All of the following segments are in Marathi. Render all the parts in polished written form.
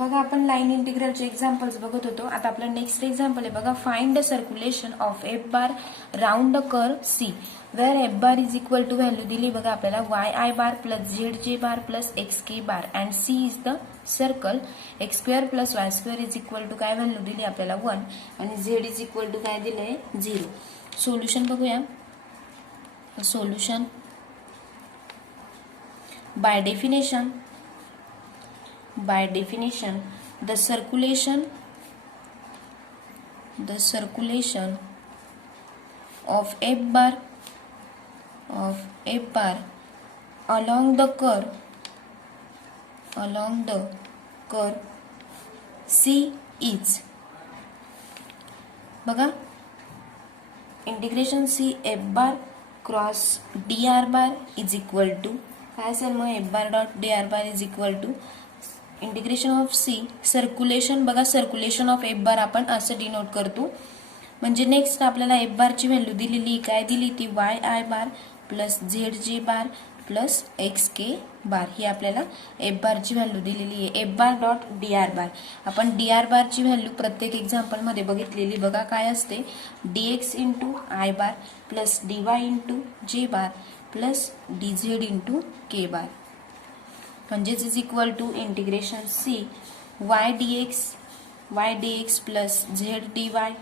बघा आपण लाईन इंटिग्रलचे एक्झाम्पल्स बघत होतो. आता आपलं नेक्स्ट एक्झाम्पल आहे बघा. Find the circulation of F bar round the curve C where F bar is equal to value दिली बघा आपल्याला y i bar plus z j bar plus x k bar and C is the circle. X square plus Y square is equal to काय व्हॅल्यू दिली आपल्याला 1 आणि झेड इज इक्वल टू काय दिले 0. सोल्युशन बघूया. Solution by definition the circulation of f bar along the curve C is बघा integration C f bar cross dr bar is equal to काय असेल मग F bar dot D R bar is equal to integration of C circulation. बघा सर्क्युलेशन ऑफ एफ बार आपण असं डिनोट करतो. म्हणजे नेक्स्ट आपल्याला एफ बारची व्हॅल्यू दिलेली काय दिली ती Y i bar plus z j bar plus x k बार ही आपल्याला एफ बारची व्हॅल्यू दिलेली आहे. F bar dot D R bar आपण डी आर बारची व्हॅल्यू प्रत्येक एक्झाम्पलमध्ये बघितलेली बघा काय असते D X into I bar plus D Y into J bar plus D Z into K bar म्हणजेच is equal to integration C Y D X plus Z D Y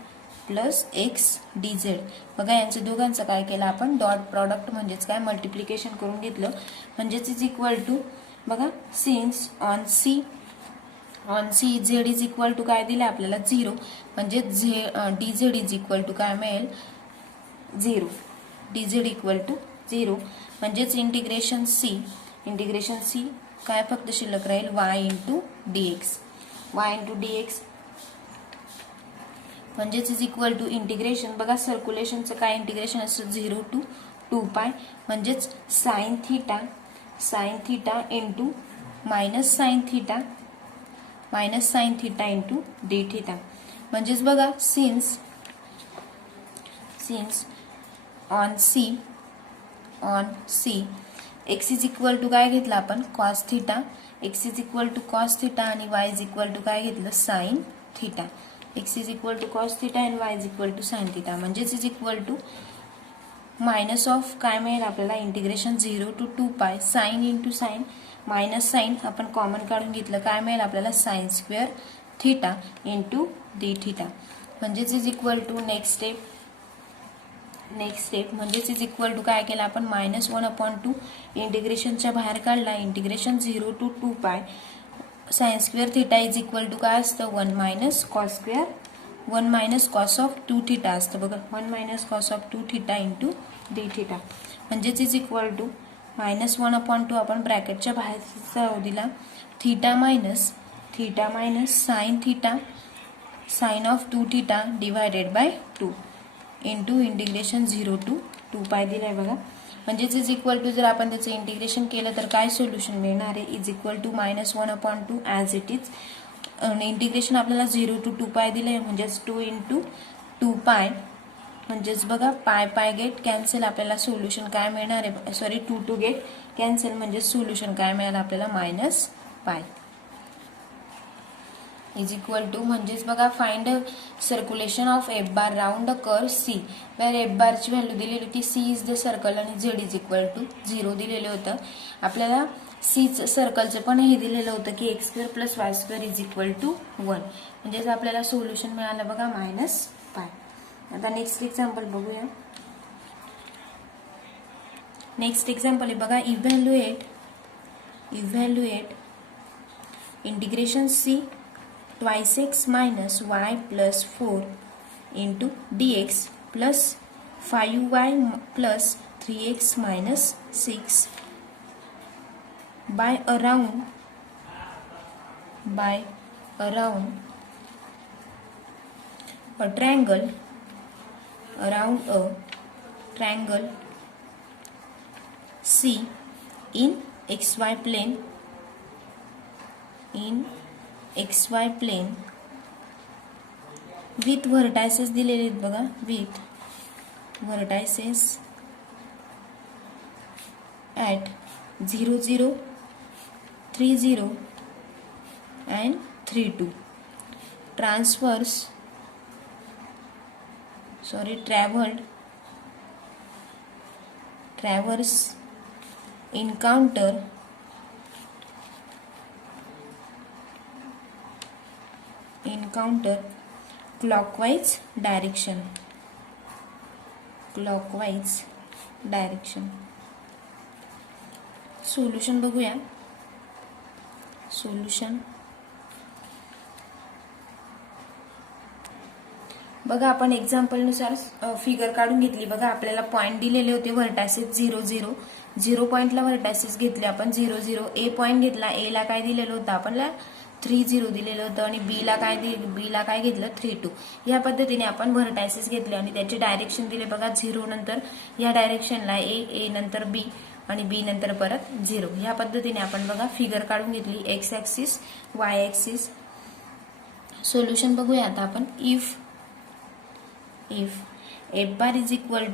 plus X D Z. बघा यांचं दोघांचं काय केलं आपण डॉट प्रॉडक्ट म्हणजेच काय मल्टिप्लिकेशन करून घेतलं म्हणजेच इज इक्वल टू बघा since on C Z is equal to काय दिलं आपल्याला 0 म्हणजे D Z is equal to काय मिळेल 0. डी झेड इक्वल टू 0 म्हणजेच इंटिग्रेशन सी काय फक्त शिल्लक राहील वाय इंटू डी एक्स म्हणजेच इज इक्वल टू इंटिग्रेशन बघा सर्क्युलेशनचं काय इंटिग्रेशन असतं 0 टू 2 पाय म्हणजेच sine theta into minus sine theta into D theta. म्हणजेच बघा since on C x is equal to काय घेतलं आपण cos theta x is equal to cos theta आणि वाय इज इक्वल टू काय घेतलं sine theta. X is equal to cos theta आणि y is equal to sine theta म्हणजेच is equal to minus of काय मिळेल आपल्याला integration 0 to 2 pi sine into sine minus sine आपण कॉमन काढून घेतलं काय मिळेल आपल्याला sine square theta into D theta म्हणजेच is equal to next step म्हणजेच इज इक्वल टू काय केलं आपण -1/2 इंटिग्रेशनच्या बाहेर काढला integration 0 to 2 pi sine square theta is equal to काय असतं 1 minus cos square 1 minus cos of 2 theta असतं बघा 1 minus cos of 2 theta into D theta म्हणजेच इज इक्वल टू -1/2 आपण ब्रॅकेटच्या बाहेर दिला theta minus sine theta sine of 2 theta divided by 2 into integration 0 to 2 pi दिलाय बघा म्हणजेच इज इक्वल टू जर आपण त्याचं इंटिग्रेशन केलं तर काय सोल्युशन मिळणार आहे is equal to -1/2 as it is integration आपल्याला 0 टू 2 पाय दिलंय म्हणजेच 2 इंटू 2 पाय म्हणजेच बघा पाय गेट कॅन्सल आपल्याला सोल्युशन काय मिळणार आहे सॉरी 2 गेट कॅन्सल म्हणजे सोल्युशन काय मिळालं आपल्याला -पाय इज इक्वल टू म्हणजेच बघा find circulation of F bar round the curve C where F बारची व्हॅल्यू दिलेली होती सी इज द सर्कल आणि झेड इज इक्वल टू 0 दिलेलं होतं आपल्याला सीच सर्कलचं पण हे दिलेलं होतं की X square plus Y square is equal to 1 म्हणजेच आपल्याला सोल्युशन मिळालं बघा -पाय. आता नेक्स्ट एक्झाम्पल बघूया. नेक्स्ट एक्झाम्पल आहे बघा evaluate integration C twice x minus y plus 4 into dx plus 5y plus 3x minus 6 by around a triangle C in xy plane with vertices दिलेले आहेत बघा with vertices at 0 0 3 0 and 3 2. traverse encounter clockwise direction. Solution बघूया. सोल्युशन बघा, आपण एक्झाम्पलनुसार फिगर काढून घेतली. बघा, आपल्याला पॉईंट दिलेले होते व्हर्टायसेस 0 0. 0 पॉईंटला व्हर्टायसेस घेतले आपण 0 0. ए पॉईंट घेतला. ए ला काय दिलेलं होतं आपल्याला 3 0 दिलेलं होतं आणि बी ला काय घेतलं 3 2. या पद्धतीने आपण व्हर्टायसेस घेतले आणि त्याचे डायरेक्शन दिले. बघा, 0 नंतर या डायरेक्शनला ए नंतर बी आणि बी नंतर परत 0. ह्या पद्धतीने आपण बघा फिगर काढून घेतली. X axis, Y axis. Solution बघूया आता आपण. If F bar is equal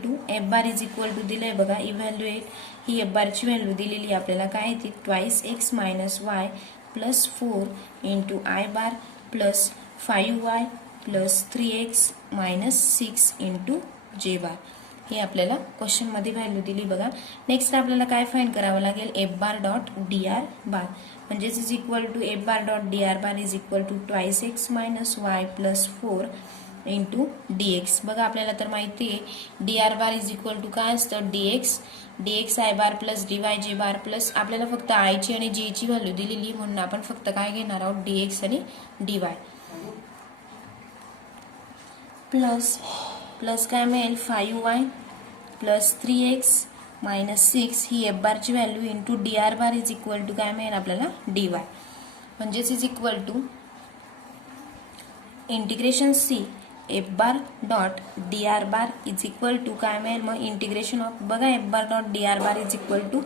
to दिलंय बघा. इव्हॅल्युएट, ही एफ बारची व्हॅल्यू दिलेली आपल्याला काय येते, twice x minus Y plus 4 into I bar plus 5y plus 3x minus 6 into J bar. हे आपल्याला क्वेश्चन मध्ये व्हॅल्यू दिली बघा. नेक्स्ट आपल्याला काय फाइंड करावं लागेल, F bar dot D R bar म्हणजेच is equal to F bar dot D R bar is equal to twice x minus Y plus 4 into dx. बघा, आपल्याला तर माहिती आहे d R bar is equal to काय असतं, dx i bar plus dy j bar plus आपल्याला फक्त आय ची आणि जे ची व्हॅल्यू दिलेली म्हणून आपण फक्त काय घेणार आहोत, dx आणि dy प्लस काय मिळेल 5y प्लस 3x मायनस 6 ही एफ बारची value into D R bar is equal to काय मिळेल आपल्याला dy म्हणजेच is equal to integration C F bar dot D R bar is equal to काय मिळेल मग इंटिग्रेशन ऑफ. बघा, F bar dot D R bar is equal to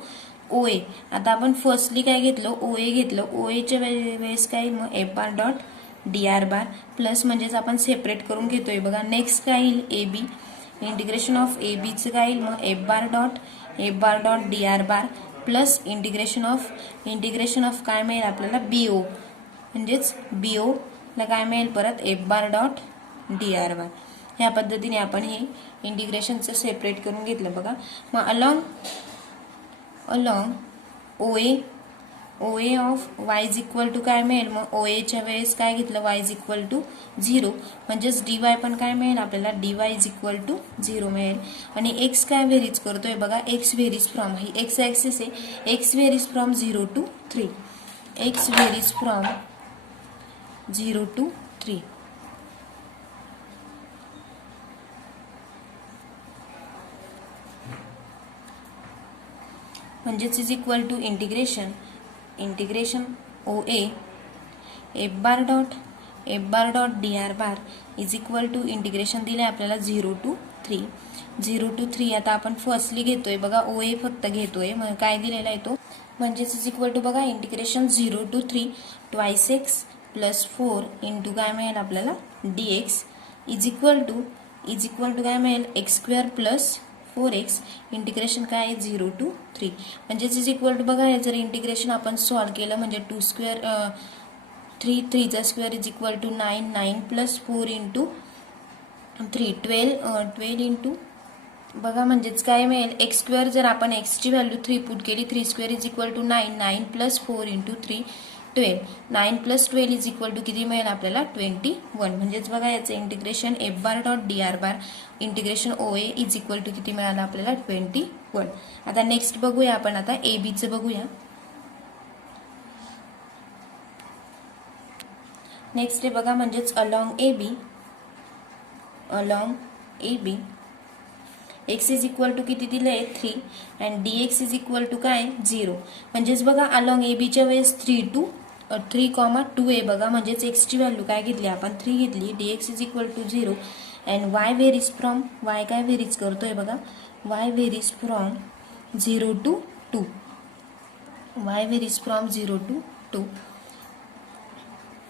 OA. आता आपण फर्स्टली काय घेतलं, OA घेतलं. OAच्या वेळेस काय मग F bar dot D R bar plus म्हणजेच आपण सेपरेट करून घेतोय. बघा, नेक्स्ट काय येईल AB. इंटिग्रेशन ऑफ ABचं काय येईल मग F bar dot D R bar plus integration of काय मिळेल आपल्याला BO म्हणजेच BO ला काय मिळेल परत F bar dot D R bar. ह्या पद्धतीने आपण हे इंटिग्रेशनचं सेपरेट करून घेतलं. बघा, मग along OA of y is equal to काय मिळेल मग OAच्या वेळेस काय घेतलं, y इज इक्वल टू 0 म्हणजेच dy पण काय मिळेल आपल्याला dy इज इक्वल टू 0 मिळेल. आणि x काय व्हेरीज करतोय बघा, x व्हेरीज फ्रॉम, ही x ऍक्सिस आहे, x varies from 0 to 3. x varies from 0 to 3. म्हणजेच is equal to integration OA F bar dot D R bar is equal to integration दिले आपल्याला 0 to 3. आता आपण फर्स्टली घेतोय बघा, OA फक्त घेतोय. मग काय दिलेला आहे तो म्हणजेच इज इक्वल टू बघा integration 0 to 3 twice x plus 4 into काय मिळेल आपल्याला dx इज इक्वल टू काय मिळेल x square plus 4x integration काय आहे 0 to 3 म्हणजेच इज इक्वल टू बघा, जर इंटिग्रेशन आपण सॉल्व केलं म्हणजे 2 स्क्वेअर 3 चा square is equal to 9 plus 4 into 3 12 into बघा म्हणजेच काय मिळेल एक्स स्क्वेअर. जर आपण एक्स ची व्हॅल्यू 3 पुट केली 3 square is equal to 9 plus 4 into 3 12. 9 plus 12 is equal to किती मिळेल आपल्याला 21. म्हणजेच बघा याचं integration F bar dot D R bar integration OA is equal to किती मिळालं आपल्याला 21. आता नेक्स्ट बघूया आपण, आता ABचं बघूया. नेक्स्ट आहे बघा म्हणजेच along AB x is equal to किती दिलंय 3 and dx is equal to काय 0. म्हणजेच बघा अलॉंग ABच्या वेळेस 3 2 आहे बघा, म्हणजेच x ची व्हॅल्यू काय घेतली आपण 3 घेतली. dx is equal to 0 and y varies from, y काय व्हेरीज करतोय बघा, y varies from 0 to 2. y varies from 0 to 2.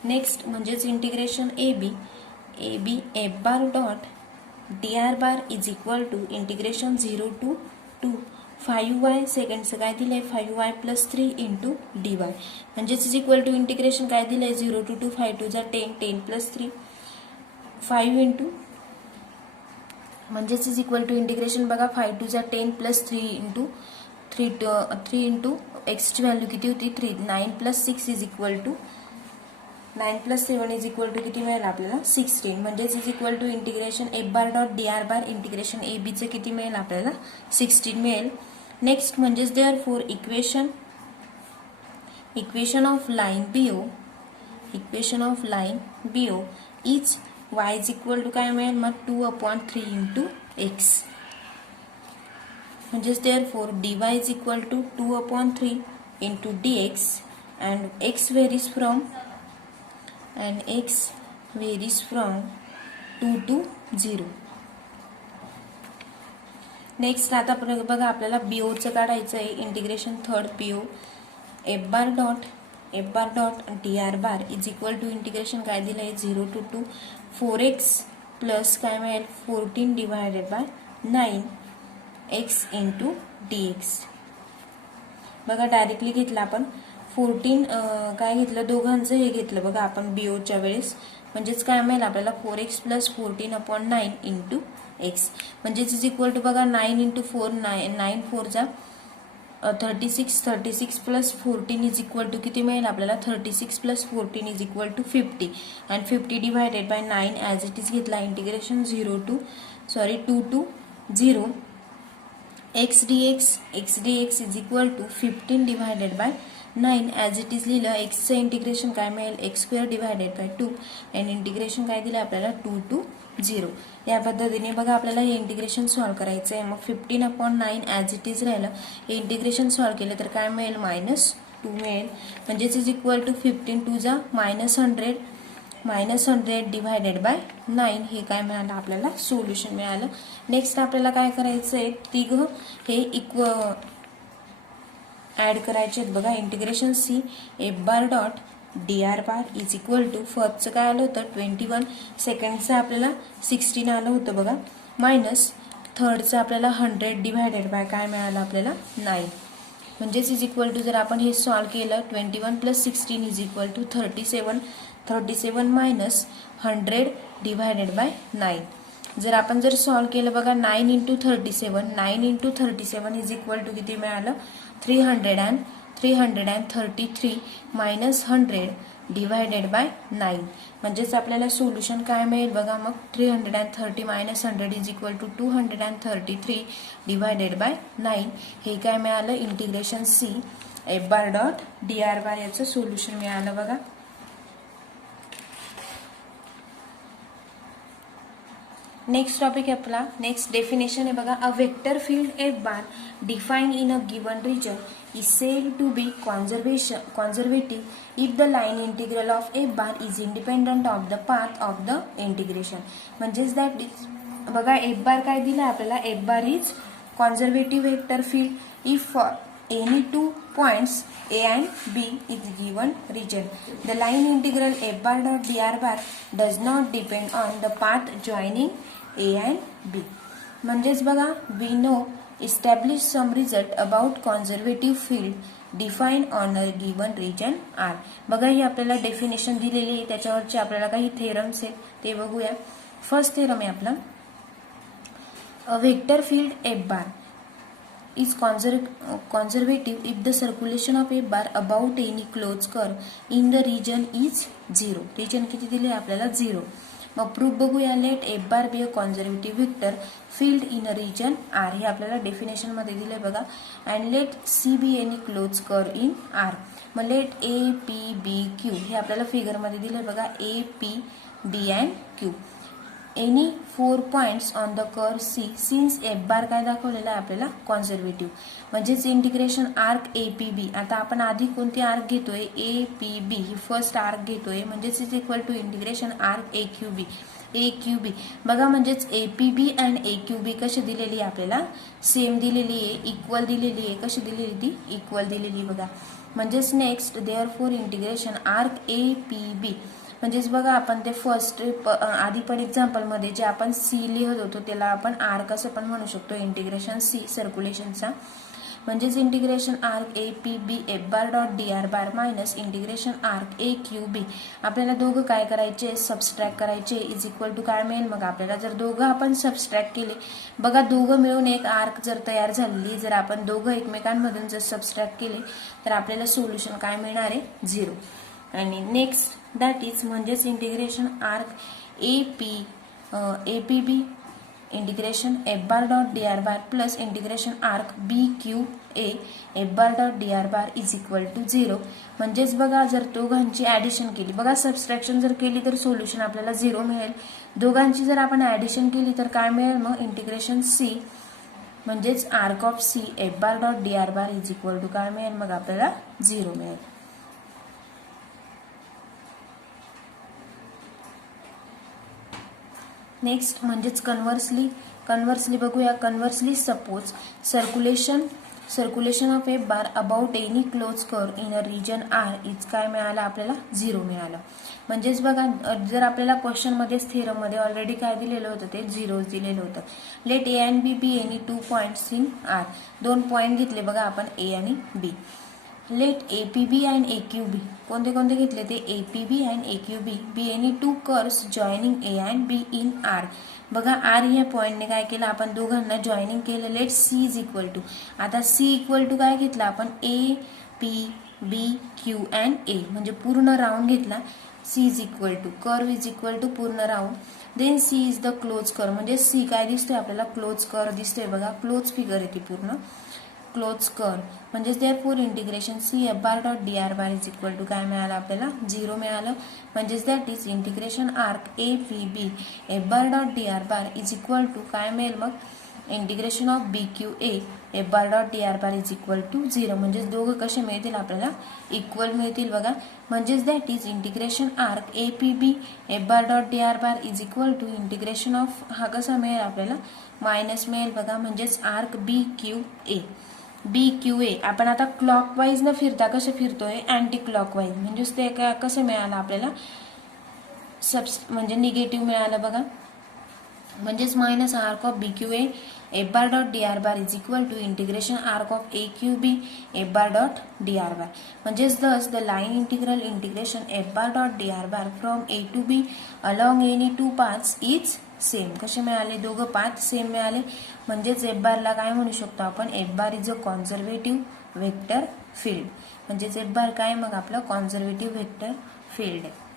Next म्हणजेच integration AB F bar dot D R bar is equal to integration 0 to 2 5y, सेकंडचं काय दिलंय 5y प्लस 3 इंटू dy, म्हणजेच इज इक्वल टू इंटिग्रेशन काय दिलंय 0 to 2 5 2 10 10 प्लस 3 5 इंटू, म्हणजेच इज इक्वल टू इंटिग्रेशन बघा 5 2 10 प्लस 3 इंटू 3 इंटू एक्सची व्हॅल्यू किती होती 3, 9 plus 6 is equal to 9 plus 7 is equal to किती मिळेल आपल्याला 16, म्हणजेच is equal to integration F bar dot D R bar integration A बीचं किती मिळेल आपल्याला 16 मिळेल. नेक्स्ट म्हणजेच therefore equation of line BO is y is equal to काय मिळेल मग 2/3 इंटू एक्स, म्हणजेच therefore dy is equal to 2/3 into dx and x varies from 2 to 0. Next आता बघा आपल्याला बीओचं काढायचं आहे integration third BO F bar dot D R bar is equal to integration काय दिलं आहे 0 to 2 4x प्लस काय मिळेल 14 divided by 9x into dx. बघा डायरेक्टली घेतलं आपण 14 काय घेतलं दोघांचं हे घेतलं बघा आपण बीओच्या वेळेस, म्हणजेच काय मिळेल आपल्याला 4x प्लस 14/9 इंटू एक्स, म्हणजेच इज इक्वल टू बघा 9 into 4 9 4 36 plus 14 is equal to किती मिळेल आपल्याला 36 plus 14 is equal to 50 and 50 divided by 9 as it is घेतला integration 2 to 0 x dx is equal to 15 divided by 9 as it is लिहिलं. एक्सचं इंटिग्रेशन काय मिळेल x² divided by 2 and integration काय दिलं आपल्याला 2 to 0. या पद्धतीने बघा आपल्याला हे इंटिग्रेशन सॉल्व्ह करायचं आहे. मग 15/9 ॲज इट इज राहिलं, हे इंटिग्रेशन सॉल्व्ह केलं तर काय मिळेल -2 मिळेल, म्हणजेच इज इक्वल टू 15 2 जा -100 डिवायडेड बाय 9 हे काय मिळालं आपल्याला सोल्युशन मिळालं. नेक्स्ट आपल्याला काय करायचं आहे तिघं हे ॲड करायचे आहेत बघा integration C F bar dot D R bar is equal to फर्स्टचं काय आलं होतं 21, सेकंडचं आपल्याला 16 आलं होतं बघा, मायनस थर्डचं आपल्याला 100 डिवायडेड बाय काय मिळालं आपल्याला 9, म्हणजेच इज इक्वल टू जर आपण हे सॉल्व्ह केलं 21 plus 16 is equal to 37 minus 100 divided by 9. जर सॉल्व्ह केलं बघा 9 इंटू 37 इज इक्वल टू किती मिळालं 333 मायनस 100 डिवायडेड बाय 9, म्हणजेच आपल्याला सोल्युशन काय मिळेल बघा मग 330 minus 100 is equal to 233 divided by 9 हे काय मिळालं integration C F bar dot D R bar याचं सोल्युशन मिळालं बघा. नेक्स्ट टॉपिक आहे आपला नेक्स्ट डेफिनेशन आहे बघा a vector field F bar defined in a given region is said to be conservative if the line integral of f bar is independent of the path of the integration, म्हणजेच दॅट इज बघा एफ बार काय दिलं आपल्याला F bar is conservative vector field if for any two points A and B is given region. The line integral f bar dot dr bar does not depend on the path joining A and B. म्हणजेच बघा we know establish some result about conservative field defined on a given region R. बघा ही आपल्याला डेफिनेशन दिलेली आहे, त्याच्यावरचे आपल्याला काही थेरम्स आहेत ते बघूया. फर्स्ट थेरम आहे आपला अ vector field F bar is conservative if the circulation of a bar about any closed curve in the region is 0. region किती दिले आपल्याला 0. मग प्रूफ बघूया let F bar be a conservative vector field in a region R हे आपल्याला डेफिनेशन मध्ये दिले बघा. And let C be any close curve in R. मग let A P B Q हे आपल्याला फिगर मध्ये दिले बघा A P B and Q any 4 points on the curve C since F bar काय दाखवलेला आहे आपल्याला कॉन्झर्वेटिव्ह, म्हणजेच integration arc A P B. आता आपण आधी कोणती आर्क घेतोय ए पी बी ही फर्स्ट आर्क घेतोय, म्हणजेच is equal to integration arc A Q B. बघा म्हणजेच A P B and A Q B कशी दिलेली आहे आपल्याला सेम दिलेली आहे, इक्वल दिलेली आहे. कशी दिलेली ती इक्वल दिलेली बघा. म्हणजेच next therefore integration arc A P B म्हणजेच बघा आपण ते फर्स्ट आधी पण एक्झाम्पल मध्ये जे आपण सी लिहत होतो त्याला आपण आर्क असं पण म्हणू शकतो इंटिग्रेशन सी सर्क्युलेशनचा. म्हणजेच integration arc A P B F bar dot D R bar minus integration arc A Q B. आपल्याला दोघं काय करायचे, सबस्ट्रॅक्ट करायचे, इज इक्वल टू काय मिळेल मग आपल्याला. जर दोघं आपण सबस्ट्रॅक्ट केले बघा, दोघं मिळून एक आर्क जर तयार झाली, जर आपण दोघं एकमेकांमधून जर सबस्ट्रॅक्ट केले तर आपल्याला सोल्युशन काय मिळणार आहे, 0. आणि नेक्स्ट दॅट इज म्हणजेच integration arc A P B integration F bar dot D R bar plus integration arc B Q A F bar dot D R bar is equal to 0. म्हणजेच बघा, जर दोघांची ऍडिशन केली, बघा सबस्ट्रॅक्शन जर केली तर सोल्युशन आपल्याला 0 मिळेल. दोघांची जर आपण ऍडिशन केली तर काय मिळेल मग, इंटिग्रेशन सी म्हणजेच arc of C F bar dot D R bar is equal to काय मिळेल मग आपल्याला 0 मिळेल. नेक्स्ट म्हणजेच कन्व्हर्सली बघूया. Conversely suppose circulation of A bar about any close curve in a region R is काय मिळालं आपल्याला, 0 मिळालं. म्हणजेच बघा, जर आपल्याला क्वेश्चन मध्ये थेरम मध्ये ऑलरेडी काय दिलेलं होतं, ते 0 दिलेलं होतं. Let A and B be any 2 points in R. 2 point घेतले बघा आपण, ए आणि B. Let A P B and A Q B. कोणते कोणते घेतले ते, A P B and A Q B be any 2 curves joining A and B in R. बघा, आर या पॉइंटने काय केलं आपण, दोघांना जॉईनिंग केलं. Let C is equal to, आता सी इक्वल टू काय घेतला आपण, A P B Q and A, म्हणजे पूर्ण राऊंड घेतला. C is equal to curve is equal to पूर्ण round. Then C is the close curve, म्हणजे सी काय दिसतोय आपल्याला, क्लोज कर्व दिसतोय. बघा, क्लोज फिगर आहे ती पूर्ण क्लोज कर्व. म्हणजेच therefore integration C F bar dot D R bar is equal to काय मिळालं आपल्याला, 0 मिळालं. म्हणजेच that is integration arc A P B F bar dot D R bar is equal to काय मिळेल मग, integration of B Q A F bar dot D R bar is equal to 0. म्हणजेच दोघं कसे मिळतील आपल्याला, इक्वल मिळतील. बघा, म्हणजेच that is integration arc A P B F bar dot D R bar is equal to integration of, हा कसा मिळेल आपल्याला, मायनस मिळेल. बघा, म्हणजेच arc B Q A B Q A. आपण आता क्लॉकवाईज न फिरता कसं फिरतोय, अँटी क्लॉकवाईज. म्हणजेच ते कसं मिळालं आपल्याला, म्हणजे निगेटिव्ह मिळालं. बघा, म्हणजेच minus arc of B Q A F bar dot D R bar is equal to integration arc of A Q B F bar dot D R bar. म्हणजेच thus the line integral integration F bar dot D R bar from A to B along any 2 paths is same. कसे मिळाले, दोघं पाथ सेम मिळाले. म्हणजेच एफ बारला काय म्हणू शकतो आपण, F bar is a conservative vector field. म्हणजेच एफ बार काय मग आपलं कॉन्झर्वेटिव्ह वेक्टर फील्ड आहे.